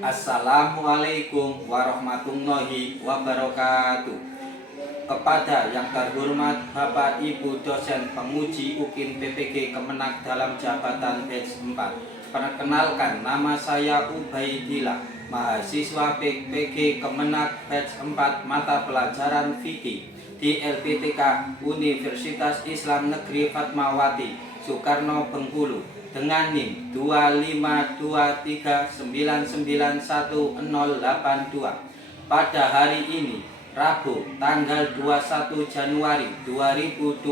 Assalamualaikum warahmatullahi wabarakatuh. Kepada yang terhormat Bapak Ibu dosen penguji UKIN PPG Kemenak dalam jabatan batch 4. Perkenalkan, nama saya Ubaidillah, mahasiswa PPG Kemenak batch 4 mata pelajaran fikih di LPTK Universitas Islam Negeri Fatmawati, Soekarno Bengkulu, dengan NIM 253991082. Pada hari ini, Rabu, tanggal 21 Januari 2026,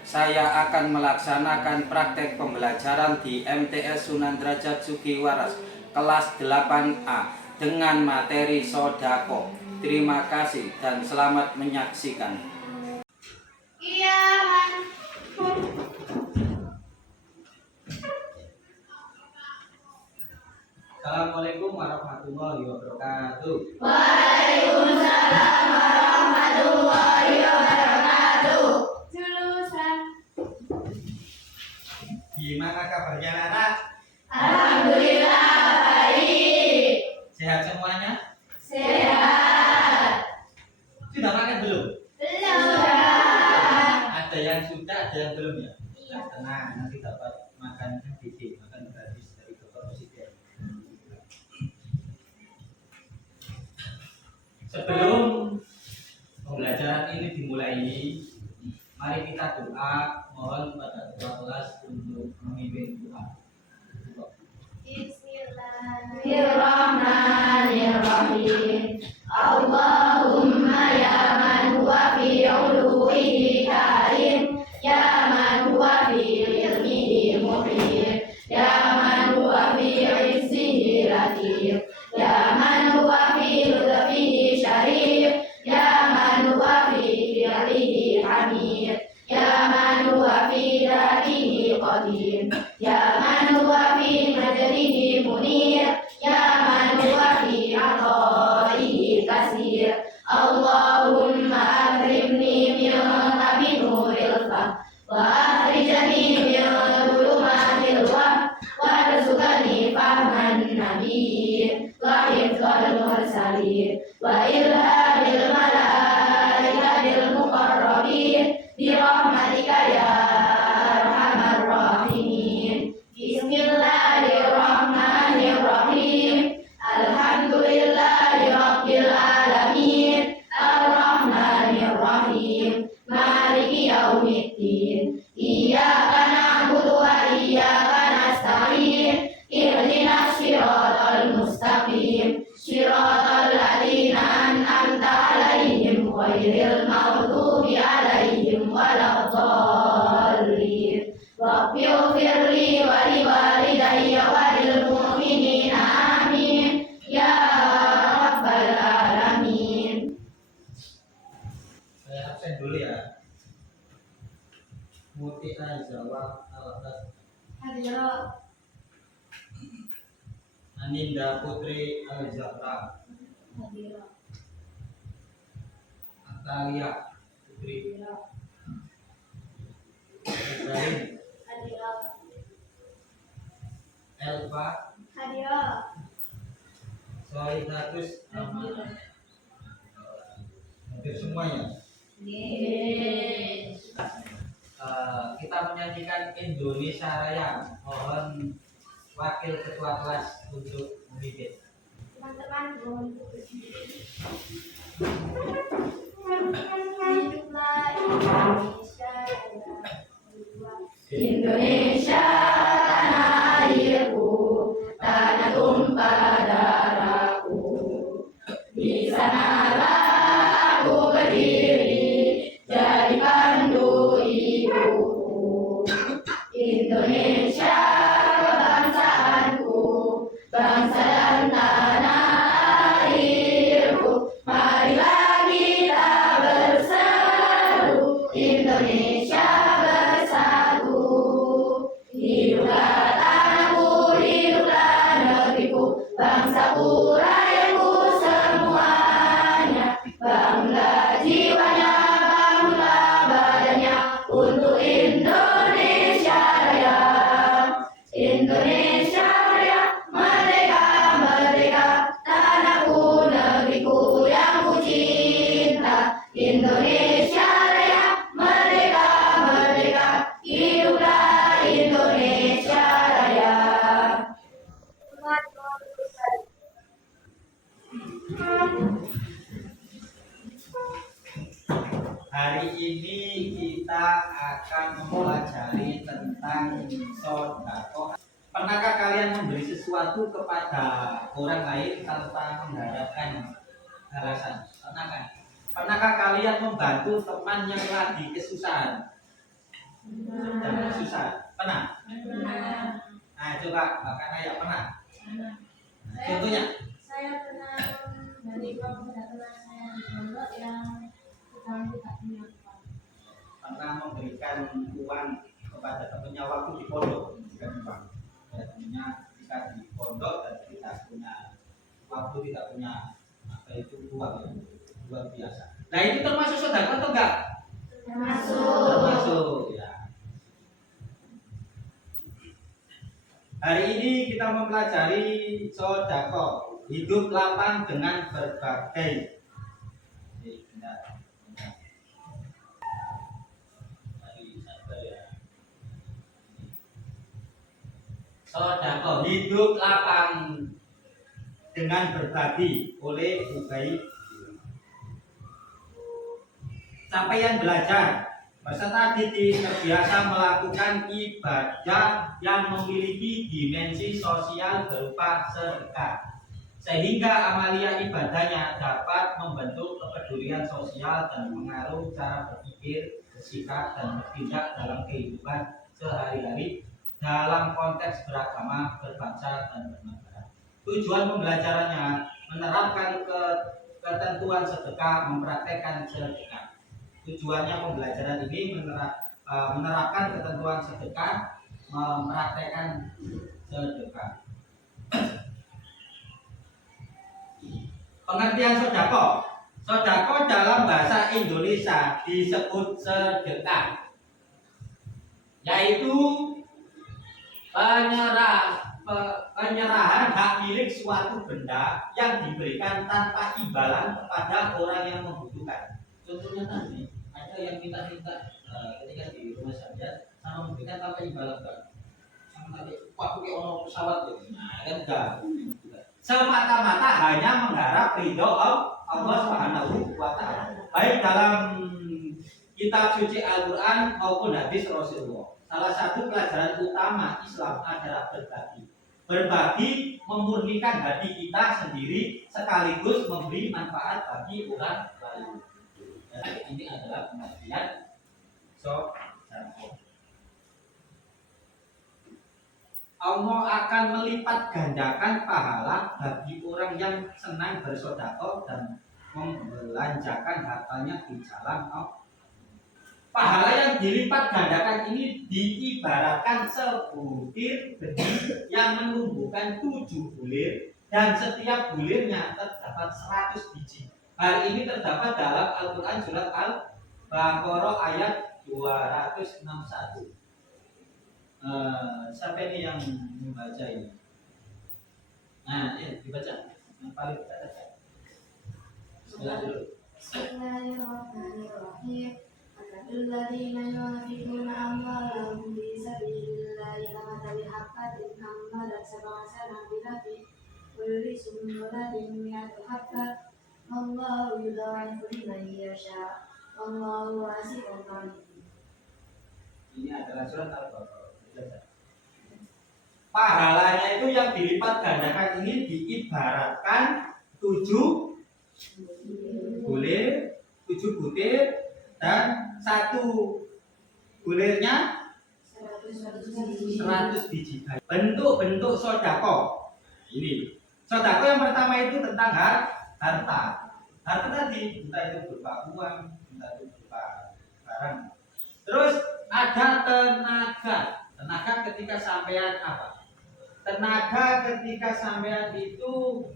saya akan melaksanakan praktek pembelajaran di MTS Sunan Derajat Sugiwaras kelas 8A dengan materi sodako. Terima kasih dan selamat menyaksikan. Iya, Assalamualaikum warahmatullahi wabarakatuh. Waalaikumsalam warahmatullahi wabarakatuh. Jurusan. Gimana kabarnya anak? Alhamdulillah baik. Sehat semuanya? Sehat. Sudah makan belum? Belum. Ada yang sudah, ada yang belum ya? Iya. Tenang, nanti dapat makan sedikit, makan gratis dari Bapak Presiden. Sebelum pembelajaran ini dimulai, mari kita doa, mohon pada ketua kelas untuk memimpin doa. Bismillahirrahmanirrahim. Allahumma ya man huwa fi uluwihi karim, ya man huwa fi ilmihi muhim, ya man huwa fi izzihi latif, ya man huwa fi lutfihi syarif, ya man huwa fi fi'lihi hamid, ya man huwa fi dhatihi qadim, ya man huwa fi majdihi munir, ya man huwa fi ataihi kasir. Allahumma akrimni min nuril fahm wa akhrijni min dhulumatil wahm warzuqni fahman nabiyyin wa hifdzal mursalin wa ilhamil malaikatil muqarrabin bi rahmatika ya arhamar rahimin. Bismillahirrahmanirrahim. Alhamdulillahi rabbil alamin. Ar-Rahmanir-Rahim. Maliki yaumiddin. Iyyaka na'budu wa iyyaka nasta'in. Ihdinas siratal mustaqim. Siratal ladzina an'amta 'alaihim ghairil maghdubi 'alaihim waladdallin. Rabbighfirli wa liwalidayya wa lil mu'minina amin ya rabbal alamin. Saya absen dulu ya. Muti Aizawah Al-Atas, Hadir. Aninda Putri Al-Zahra, Hadir. Atalia Putri Ibrahim, Hadir. Elva, Hadir. Solidatus hampir semuanya. Yes. Kita menyanyikan Indonesia Raya. Mohon wakil ketua kelas untuk memimpin. Teman-teman mohon untuk berdiri. Hiduplah Indonesia Raya. Indonesia tanah airku, tanah tumpah darahku. Di sanalah aku berdiri, jadi pandu ibuku. Indonesia kebangsaanku, bangsa dan tanah airku. Marilah kita bersatu, Indonesia bersatu. Hiduplah tanahku, hiduplah negeriku, bangsaku, rakyatku semuanya. Bangga jiwanya, bangga badannya untuk Indonesia Raya. Hari ini kita akan mempelajari tentang sedekah. Pernahkah kalian memberi sesuatu kepada orang lain tanpa mengharapkan balasan? Pernahkah? Pernahkah kalian membantu teman yang lagi kesusahan? Dan kesusahan? Pernah? Nah, coba Mbak Naya pernah? Contohnya? Saya pernah memberi uang kepada teman saya di pondok yang sedang tidak punya uang. Pernah memberikan uang kepada temannya waktu di pondok, memberikan uang kepada temannya ketika di pondok dan tidak punya waktu, tidak punya apa itu uang yang luar biasa. Nah itu termasuk sedekah atau enggak? Termasuk ya. Hari ini kita mempelajari sedekah, hidup lapang dengan berbagai. Sedekah, hidup lapang dengan berbagi oleh Ubay. Sampaian belajar peserta didik terbiasa melakukan ibadah yang memiliki dimensi sosial berupa sedekah, sehingga amalia ibadahnya dapat membentuk kepedulian sosial dan mengaruh cara berpikir, bersikap, dan bertindak dalam kehidupan sehari-hari dalam konteks beragama, berbangsa, dan bernegara. Tujuan pembelajarannya menerapkan ketentuan sedekah, mempraktekkan sedekah. Tujuannya pembelajaran ini menerapkan ketentuan sedekah, mempraktekkan sedekah. Pengertian sedekah. Sedekah dalam bahasa Indonesia disebut sedekah, yaitu penyerahan hak milik suatu benda yang diberikan tanpa imbalan kepada orang yang membutuhkan. Contohnya tadi ada yang minta-minta ketika di rumah saja sama memberikan tanpa imbalan kan, sama tadi pakai ono pesawat gitu. Nah kan enggak, semata-mata hanya mengharap ridho Allah Subhanahu wa Ta'ala, baik dalam kitab suci Al-Quran maupun hadis Rasulullah. Salah satu pelajaran utama Islam adalah berbagi. Berbagi memurnikan hati kita sendiri sekaligus memberi manfaat bagi orang lain. Ini adalah pengertian sedekah. Allah akan melipat gandakan pahala bagi orang yang senang bersedekah dan membelanjakan hartanya di jalan Allah. Pahala yang dilipat gandakan ini diibaratkan sebutir benih yang menumbuhkan 7 bulir dan setiap bulirnya terdapat 100 biji. Hal ini terdapat dalam Al-Quran surat Al-Baqarah ayat 261. Siapa ini yang membaca ini? Nah, ini dibaca. Yang paling baca. Bismillah dulu. Bismillahirrahmanirrahim. Alladzina yunfiquna amwalahum fi sabilillahi kamathali habbatin ambatat sab'a sanabilatin kulli sumbulatin mi'atu habbah wallahu yudha'ifu liman yasha wallahu wasi'un 'alim. Ini adalah surat Al-Baqarah. Pahalanya itu yang dilipat gandakan ini diibaratkan 7 bulir, 7 butir dan 1 bulirnya 100 biji. Bentuk-bentuk sedekah. Ini sedekah yang pertama itu tentang harta. Harta tadi entah itu berupa uang, entah itu berupa barang. Terus ada tenaga. Tenaga ketika sampean apa? Tenaga ketika sampean itu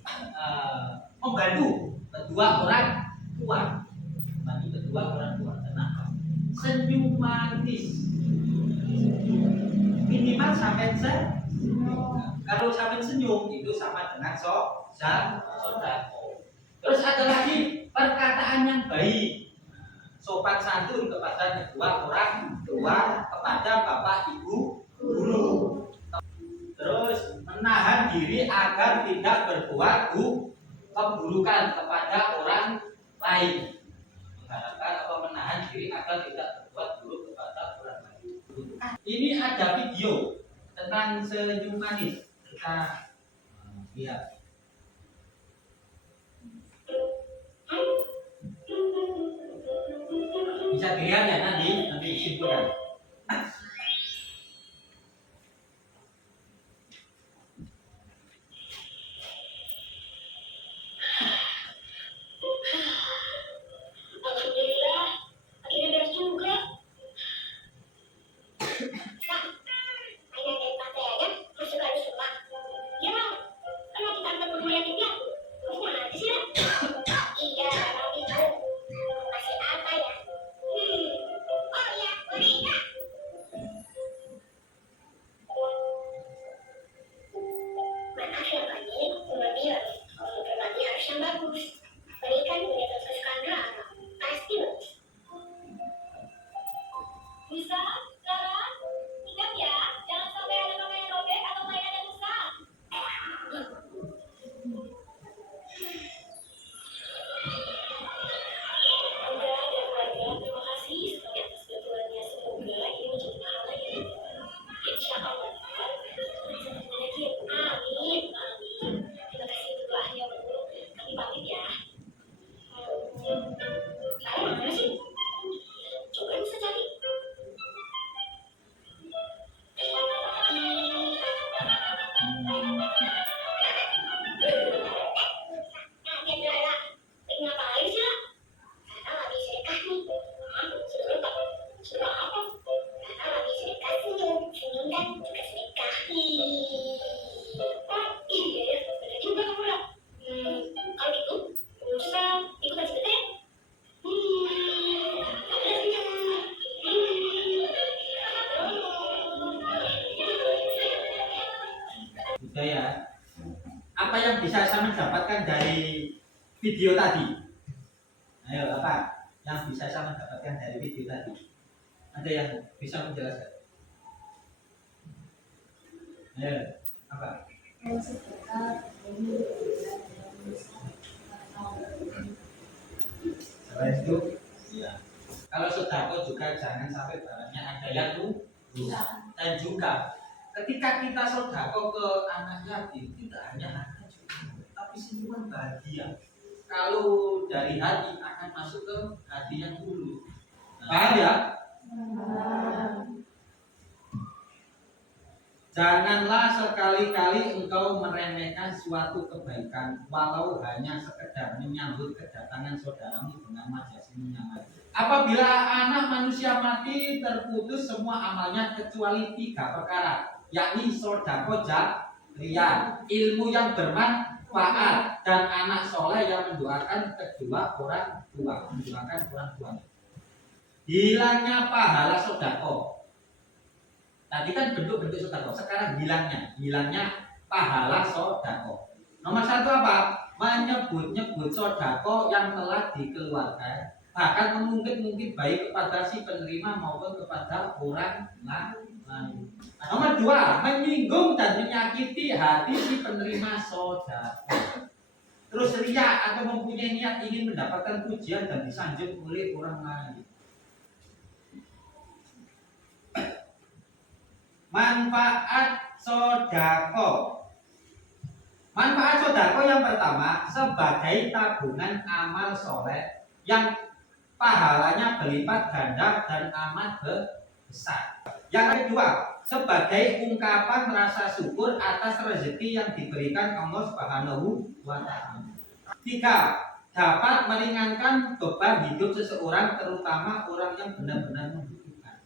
membantu kedua orang tua. Membantu kedua orang tua. Tenaga. Senyum manis. Minimal sampean kalau sampean senyum itu sama dengan sedekah. Terus ada lagi perkataan yang baik. Sopan santun kepada kedua orang tua, kepada bapak ibu guru. Terus menahan diri agar tidak berbuat keburukan kepada orang lain. Mengharapkan atau menahan diri ada video tentang senyum manis. Kita lihat. Bisa dilihat ya nanti disimpulkan. Alhamdulillah, akhirnya beres juga. Nah, akhirnya dari pantai aja masuk ke semua. Ya, kan lagi tante kudu liatin dia. Mau kemana aja sih, Nak? Iya, tapi itu masih apa ya? Oh iya, boneka. Maaf ya, Pani, cuma bilang kalau berbagi harus yang bagus. Boneka ini boneka kesukaan Rara. Pasti bagus. Bisa, Clara? Ingat ya, jangan sampai ada mama yang robek atau mainan yang rusak. Bunda dan keluarga, terima kasih sekali atas bantuannya. Semoga ini menjadi pahala yang insya Allah. Amin, amin. Terima kasih untuk doanya, Bu. Kami pamit ya. Clara mana sih? Coba bisa cari. Ngapain sih, Nak? Karena lagi sedekah nih. Hah? Sedekah? Sedekah apa? Karena lagi sedekah senyum dan juga sedekah. Oh iya ya, bener juga kamu lah. Kalau gitu, bisa ikutan sedekah ya? Sudah ya. Apa yang bisa saya mendapatkan dari video tadi? Ayo, apa yang bisa saya mendapatkan dari video tadi? Ada yang bisa menjelaskan? Ayo, apa? Setelah itu, ya. Kalau sodako juga jangan sampai barangnya ada yang rusak. Dan juga ketika kita sodako ke anak yatim, tidak hanya anak juga, tapi senyuman bahagia. Kalau dari hati akan masuk ke hati yang dulu. Paham ya? Janganlah sekali-kali engkau meremehkan suatu kebaikan walau hanya sekedar menyambut kedatangan saudaramu dengan majasi menyamar. Apabila anak manusia mati, terputus semua amalnya kecuali 3 perkara, yakni sodako jariyah, ilmu yang bermanfaat, dan anak soleh yang mendoakan kedua orang tua, mendoakan orang tua. Hilangnya pahala sodako. Tadi kan bentuk-bentuk sodako, sekarang hilangnya pahala sodako. Nomor 1 apa? Menyebut-nyebut sodako yang telah dikeluarkan, bahkan mengungkit-ungkit baik kepada si penerima maupun kepada orang lain. Nomor 2, menyinggung dan menyakiti hati si penerima sodako. Terus ria atau mempunyai niat ingin mendapatkan pujian dan disanjung oleh orang lain. Manfaat sodako. Manfaat sodako yang pertama, sebagai tabungan amal soleh yang pahalanya berlipat ganda dan amat besar. Yang kedua, sebagai ungkapan rasa syukur atas rezeki yang diberikan Allah Subhanahu wa Ta'ala. 3, dapat meringankan beban hidup seseorang, terutama orang yang benar-benar membutuhkan.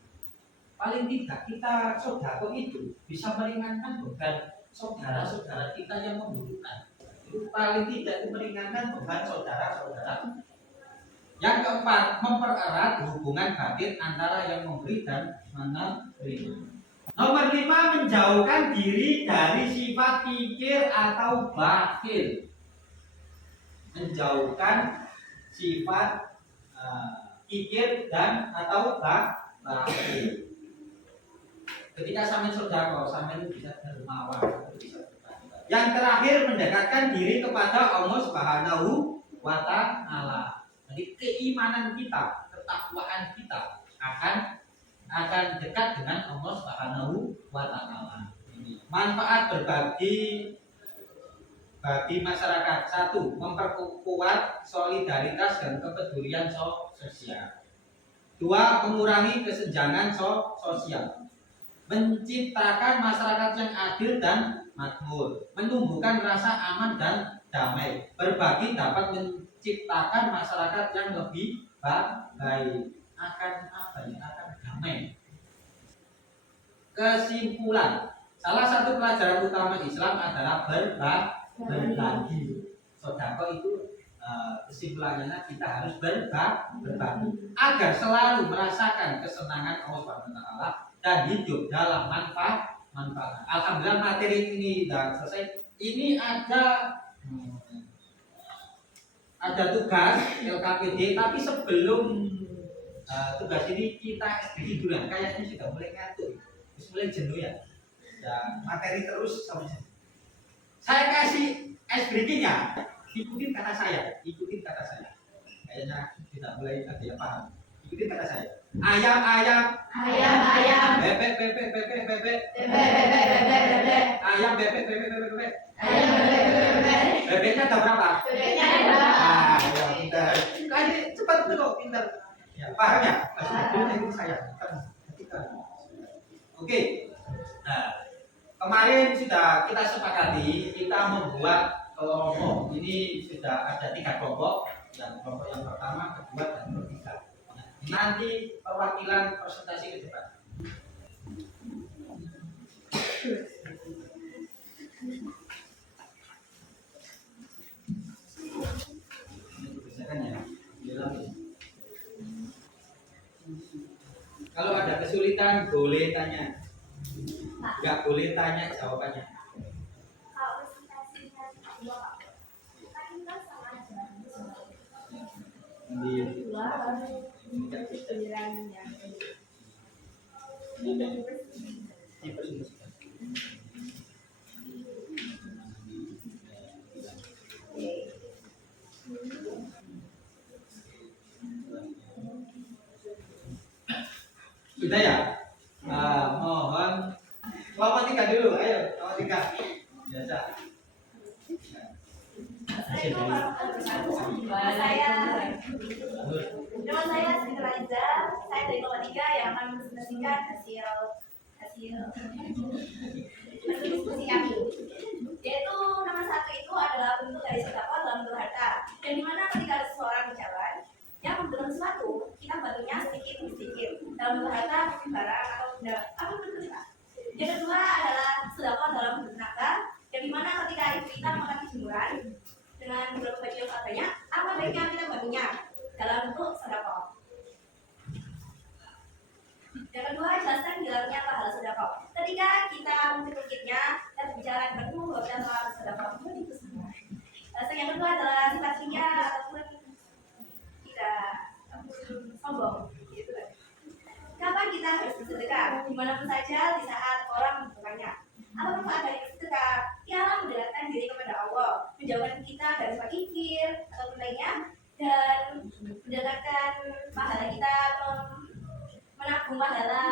Paling tidak kita sodako itu bisa meringankan beban saudara-saudara kita yang membutuhkan. Itu paling tidak itu meringankan beban saudara-saudara. Yang keempat, mempererat hubungan batin antara yang memberi dan menerima. Nomor 5, menjauhkan diri dari sifat kikir atau bakhil. Menjauhkan sifat kikir dan atau bakhil. Ketika sampai sodako, sampai bisa dermawan. Yang terakhir, mendekatkan diri kepada Allah Subhanahu wa Ta'ala. Jadi keimanan kita, ketakwaan kita akan akan dekat dengan Allah Subhanahu wa taala. Ini manfaat berbagi bagi masyarakat. Satu, memperkuat solidaritas dan kepedulian sosial. Dua, mengurangi kesenjangan sosial. Menciptakan masyarakat yang adil dan makmur. Menumbuhkan rasa aman dan damai. Berbagi dapat menciptakan masyarakat yang lebih baik. Akan apa ya? Akan damai. Kesimpulan, salah satu pelajaran utama Islam adalah berbagi. Sodako itu kesimpulannya kita harus berbagi agar selalu merasakan kesenangan Allah SWT dan hidup dalam manfaat. Alhamdulillah materi ini sudah selesai. Ini ada tugas LKPD, tapi sebelum tugas ini kita SBY dulu. Kayaknya sudah mulai ngantuk, mulai jenuh ya. Materi terus sampai sini. Saya kasih SBY-nya, ikutin kata saya. Kayaknya tidak mulai ada yang paham. Ikutin kata saya. Ayam. Bebek. Ayam bebek. Bebeknya ada berapa? Ya, pintar. Kayaknya cepat dulu, pintar. Ya, paham ya? Itu saya. Oke. Nah, kemarin sudah kita sepakati kita membuat kelompok. Ini sudah ada 3 kelompok. Dan kelompok yang pertama, kedua, dan ketiga. Nanti perwakilan presentasi ke depan. Kalau ada kesulitan boleh tanya. Enggak boleh tanya jawabannya. Sudah ya? Mohon kelompok 3 dulu, ayo kelompok 3. Biasa. Nama saya Siti Raiza, saya dari kelompok 3 yang akan mempresentasikan hasil diskusi kami. Yaitu nomor 1 itu adalah bentuk dari sedekah dalam bentuk harta. Dan dimana ketika ada seseorang di jalan yang membutuhkan sesuatu, kita bantunya sedikit demi sedikit dalam bentuk harta, barang atau benda apapun itu. Yang kedua adalah sedekah dalam bentuk tenaga. Yang dimana ketika ibu kita memakai jemuran dengan beberapa baju yang adanya, apa baiknya kita bantunya dalam bentuk sedekah. Yang kedua, jelaskan dilakunya pahala sedekah. Ketika kita mengukirnya dan berbicara dengan dan pahala sedekah itu semua. Yang kedua adalah sifat ria ataupun tidak sombong. Gitu. Kapan kita harus bersedekah? Dimanapun saja di saat orang membutuhkannya. Apa manfaat dari bersedekah? Ialah mendekatkan diri kepada Allah, menjauhkan kita dari sifat kikir ataupun lainnya, dan mendekatkan pahala kita, menabung pahala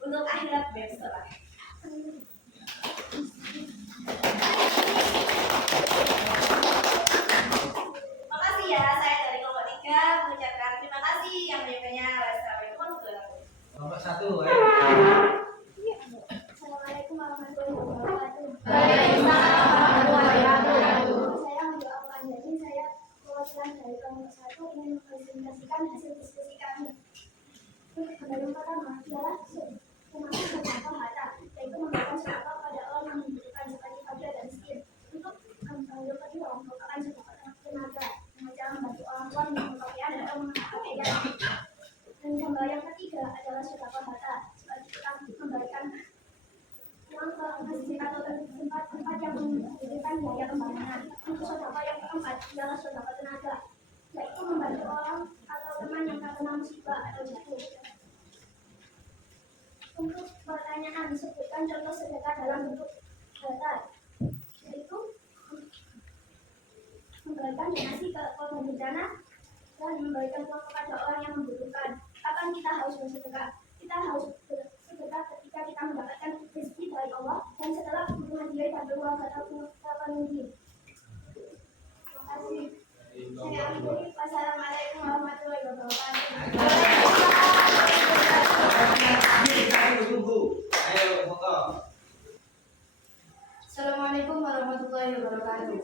untuk akhirat besok. Makasih ya, saya dari kelompok 3 mengucapkan terima kasih yang banyaknya. Wassalamualaikum warahmatullahi wabarakatuh. Kelompok 1, Assalamualaikum warahmatullahi wabarakatuh. Waalaikumsalam warahmatullahi wabarakatuh. Saya mendoakan jadi saya perwakilan dari kelompok 1 ingin mempresentasikan hasil diskusi kami. Yang pertama adalah memakai sedekah harta, yaitu memberikan sedekah pada orang yang membutuhkan seperti fakir dan miskin. Untuk yang kedua, merupakan sedekah tenaga, dengan cara membantu orang tua yang berpakaian atau mengangkat. Dan yang ketiga adalah sedekah harta, seperti kita memberikan uang ke masjid atau tempat-tempat yang memberikan biaya pembangunan. Untuk sedekah yang keempat adalah sedekah tenaga, yaitu membantu orang atau teman yang terkena musibah atau jatuh. Untuk pertanyaan, sebutkan contoh sedekah dalam bentuk harta, yaitu memberikan donasi ke korban bencana dan memberikan uang kepada orang yang membutuhkan. Kapan kita harus bersedekah? kita harus bersedekah ketika kita mendapatkan rezeki dari Allah dan setelah kebutuhan dia tak berubah kata mungkin. Terima kasih. Saya akhiri. Wassalamualaikum warahmatullahi wabarakatuh. Ayo, monggo. Assalamualaikum warahmatullahi wabarakatuh.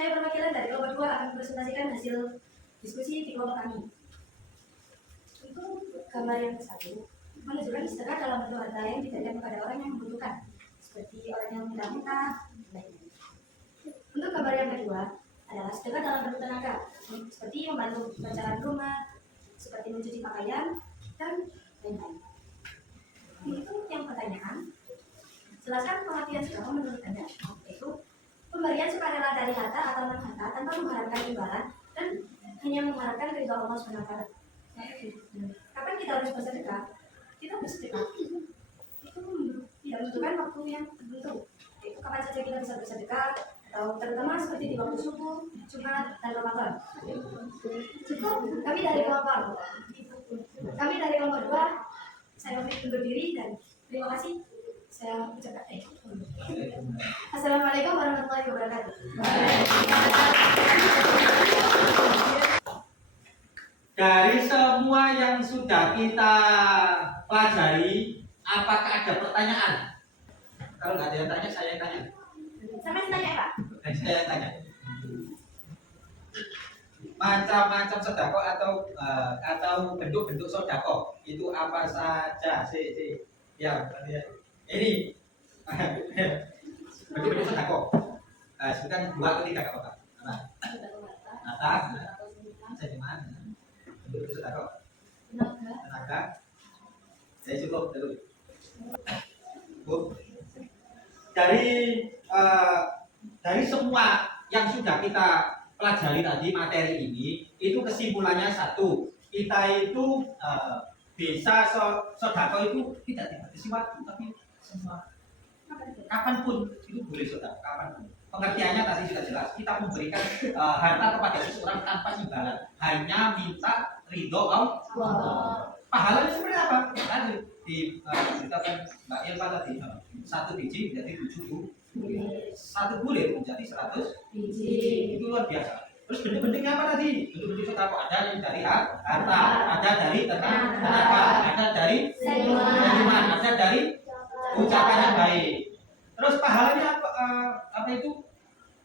Saya perwakilan dari kelompok 2 akan mempresentasikan hasil diskusi di kelompok kami. Untuk gambar yang ke-1 menunjukkan sedekah dalam bentuk harta yang diberikan kepada orang yang membutuhkan, seperti orang yang minta-minta. Untuk gambar yang kedua adalah sedekah dalam bentuk tenaga, seperti membantu pekerjaan rumah, seperti mencuci pakaian, dan lain-lain. Itu yang pertanyaan. Jelaskan pengertian sedekah menurut Anda, yaitu pemberian sukarela dari harta atau non-harta tanpa mengharapkan imbalan dan hanya mengharapkan ridho Allah SWT. Kapan kita harus bersedekah? Kita bersedekah itu tidak membutuhkan waktu yang tertentu. Itu kapan saja kita bisa bersedekah, atau terutama seperti di waktu subuh, Jumat, dan Ramadan. Kami dari kelompok 2, saya undur diri dan terima kasih. Saya ucapkan Assalamualaikum warahmatullahi wabarakatuh. Dari semua yang sudah kita pelajari, apakah ada pertanyaan? Kalau nggak ada yang tanya, saya yang tanya. Sampai tanya Pak. Saya yang tanya. Macam-macam sedekah atau bentuk-bentuk sedekah itu apa saja? Ya, ini bentuk-bentuk sedekah. Sebutkan 2 atau 3 apa? Atas, seniman, bentuk-bentuk sedekah. Tenaga. Saya cukup dulu. Bu, dari semua yang sudah kita pelajari tadi materi ini, itu kesimpulannya satu, kita itu bisa sedekah itu tidak dibatasi waktu, tapi semua kapanpun itu boleh sedekah, kapanpun. Pengertiannya tadi sudah jelas, kita memberikan harta kepada seseorang tanpa imbalan, hanya minta ridho Allah. Pahalanya seperti apa? Tadi diberitakan Mbak Ilva tadi, 1 biji menjadi 7 bulir, 1 bulir menjadi 100 biji. Itu luar biasa. Terus bentuk-bentuknya apa tadi? Bentuk-bentuk sedekah ada yang dari harta, ada dari tenaga, ada dari senyuman, ada dari ucapan yang baik. Terus pahalanya apa itu?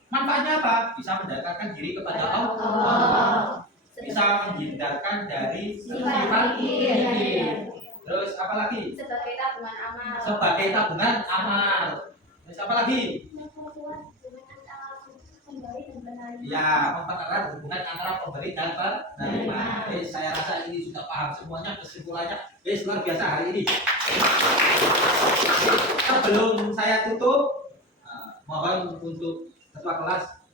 Manfaatnya apa? Bisa mendekatkan diri kepada Allah, bisa menghindarkan dari sifat iri. Terus apa lagi? Sebagai tabungan amal. Sebagai tabungan amal. Terus apa lagi? Ya, mempererat hubungan antara pemberi dan penerima. Saya rasa ini sudah paham semuanya, kesimpulannya. Luar biasa hari ini. Sebelum saya tutup, mohon untuk ketua kelas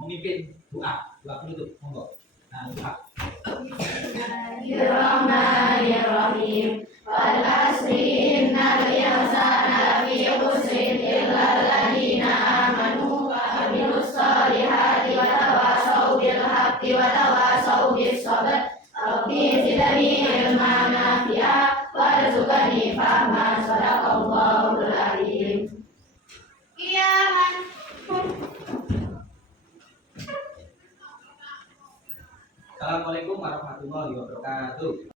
memimpin doa penutup. Monggo. Bismillahirrahmanirrahim. Wal asri innal insana lafi khusrin illa alladziina aamanu wa 'amilus shalihati wa tawassaw bil haqqi wa tawassaw bis sabr. Rabbi zidni ilman nafi'a warzuqni fahma. Shadaqallahul azim. Assalamualaikum warahmatullahi wabarakatuh.